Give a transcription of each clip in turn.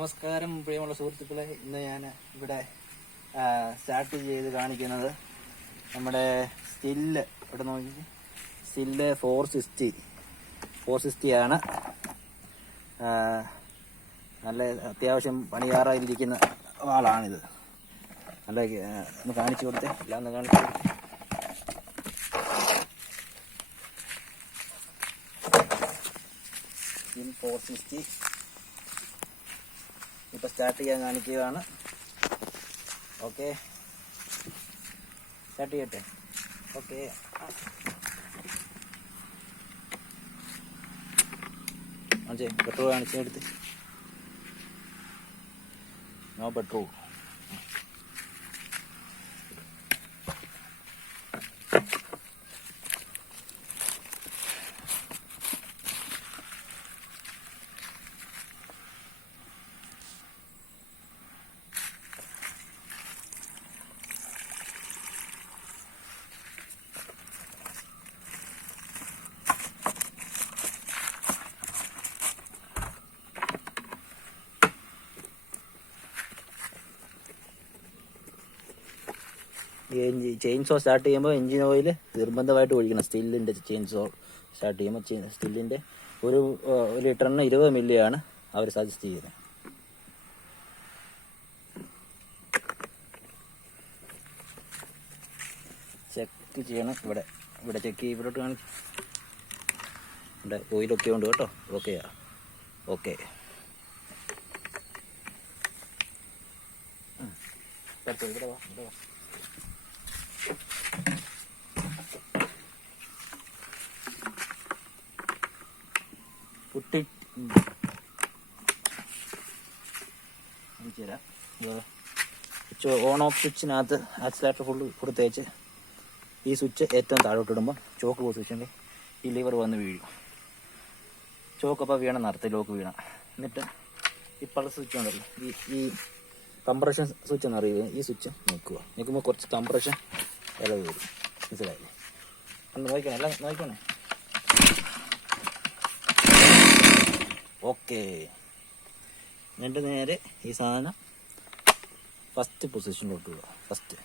നമസ്കാരം പ്രിയമുള്ള സുഹൃത്തുക്കളെ, ഇന്ന് ഞാൻ ഇവിടെ സ്റ്റാർട്ട് ചെയ്ത് കാണിക്കുന്നത് നമ്മുടെ സ്റ്റില്ല് ഇവിടെ നോക്കി സ്റ്റില്ല് 460 ആണ്. നല്ല അത്യാവശ്യം പണിയാറായിരിക്കുന്ന ആളാണിത്. നല്ല ഒന്ന് കാണിച്ചു കൊടുത്തേ, എല്ലാം ഒന്ന് കാണിച്ചു കൊടുത്തേ. സ്റ്റിൽ 460 ഇപ്പൊ സ്റ്റാർട്ട് ചെയ്യാൻ കാണിക്കുകയാണ്. ഓക്കെ, സ്റ്റാർട്ട് ചെയ്യട്ടെ. ഓക്കെ, പെട്രോൾ കാണിച്ചെടുത്ത്. No petrol. ചെയിൻസോ സ്റ്റാർട്ട് ചെയ്യുമ്പോൾ എഞ്ചിൻ ഓയിൽ നിർബന്ധമായിട്ട് ഒഴിക്കണം. സ്റ്റില്ലിൻ്റെ ചെയിൻസോ സ്റ്റാർട്ട് ചെയ്യുമ്പോൾ സ്റ്റില്ലിൻ്റെ ഒരു ലിറ്ററിന് 20 മില്ലിയാണ് അവർ സജസ്റ്റ് ചെയ്യുന്നത്. ചെക്ക് ചെയ്യണം. ഇവിടെ ചെക്ക് ചെയ്ത് ഇവിടോട്ട് കാണിച്ചു. ഇവിടെ ഓയിലൊക്കെ ഉണ്ട് കേട്ടോ. ഓക്കെയാ, ഓക്കെ. ഇവിടെ വാ. കുട്ടി ഓൺ ഓഫ് സ്വിച്ചിനകത്ത് ആക്സിലേറ്റർ ഫുള്ള് കൊടുത്തേച്ച് ഈ സ്വിച്ച് ഏറ്റവും താഴോട്ടിടുമ്പോൾ ചോക്ക് പൊസിഷനിൽ ഈ ലിവർ വന്ന് വീഴും. ചോക്കപ്പോൾ വീണം നടത്തി ലോക്ക് വീണ. എന്നിട്ട് ഇപ്പോഴുള്ള സ്വിച്ച് ഉണ്ടല്ലോ, ഈ കംപ്രഷൻ സ്വിച്ച് എന്നറിയുക. ഈ സ്വിച്ച് നിൽക്കുമ്പോൾ കുറച്ച് കംപ്രഷൻ ഇളവ് വരും. മനസ്സിലായില്ലേ? ഒന്ന് നോക്കണേ, എല്ലാം നോക്കണേ. ഓക്കെ, എന്നിട്ട് നേരെ ഈ സാധനം ഫസ്റ്റ് പൊസിഷനിലോട്ട് വിടുക. ഫസ്റ്റ്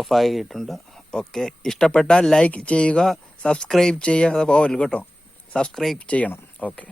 ഓഫായിട്ടുണ്ട്. ഓക്കെ, ഇഷ്ടപ്പെട്ടാൽ ലൈക്ക് ചെയ്യുക, സബ്സ്ക്രൈബ് ചെയ്യാതെ പോകല്ലോ കേട്ടോ. സബ്സ്ക്രൈബ് ചെയ്യണം. ഓക്കെ.